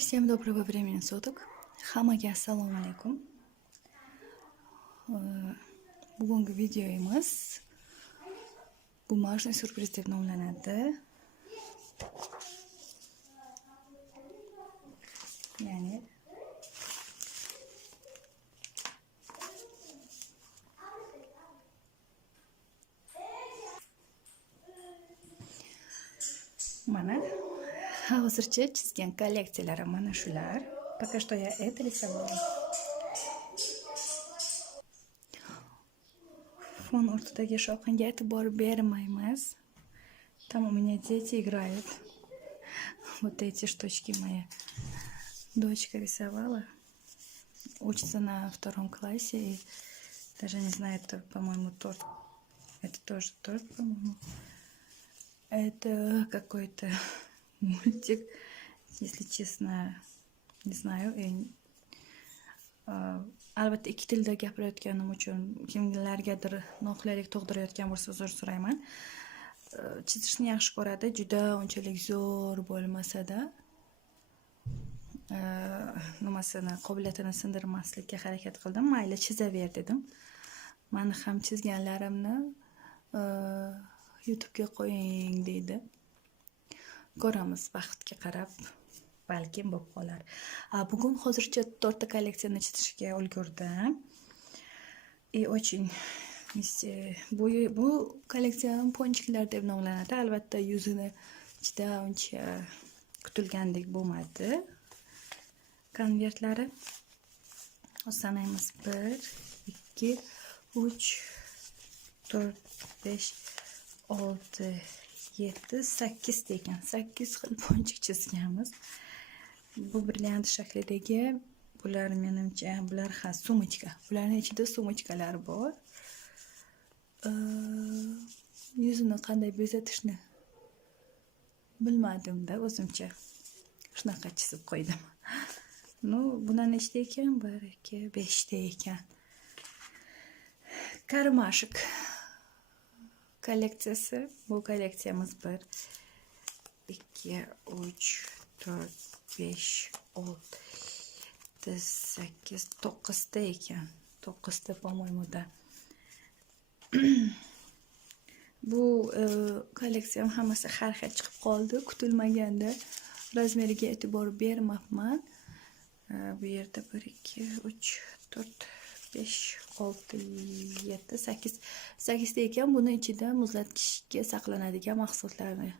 Всем доброго времени sutок. Hammaga assalomu alaykum. Bugungi videomiz bumajniy syurpriz deb nomlanadi. Ya'ni mana hozircha chizgan kolleksiyalarim mana shular. Пока что я это рисовала. Fon ortidagi shovqinga e'tibor bermaymiz. Там у меня дети играют. Вот эти штучки моя дочка рисовала. Учится на 2 классе и даже не знает, это, по-моему, торт. Это тоже торт, по-моему. Это какой-то мультик, если честно, не знаю. Albatta ikki tilda gapirayotganim uchun kimlargadir noqulaylik tug'dirayotgan bo'lsa uzr so'rayman. Chizishni yaxshi ko'radi, juda unchalik zo'r bo'lmasa-da, nimasini, qobiliyatini sindirmaslikka harakat qildim. Mayli, chizaver dedim. Meni ham chizganlarimni YouTube'ga qo'ying deydi. Ko'ramiz vaqtga qarab, balkim bo'lib qolar. Bugun hozircha 4 ta kolleksiyani chizishga ulgurdim. И очень bu kolleksiya ponchiklar deb nomlanadi. Albatta yuzini ichida uncha kutilgandek bo'lmadi. Konvertlari sanaymiz 1 2 3 4 5 6 7 8 degan 8 xil ponchik chizganmiz. Bu brilliant shaklidagi, bular menimcha bular sumочка. Bularning ichida sumочкalar bor. Yuzini qanday bezatishni bilmadim-da o'zimcha. Shunaqa chizib qo'ydim. Buni nechta ekan? 1 2 5 ta ekan. Karmashik kolleksiyasi. Bu kolleksiyamiz 1 2 3 4 5 6 8 9 ta ekan. 9 ta по-моему, da. Bu kolleksiyam hammasi har xil chiqib qoldi. Kutilmaganda razmeriga e'tibor bermabman. Bu yerda 1 2 3 4 5 6 7 8 ta ekan. Buni ichida muzlatgichga saqlanadigan mahsulotlarni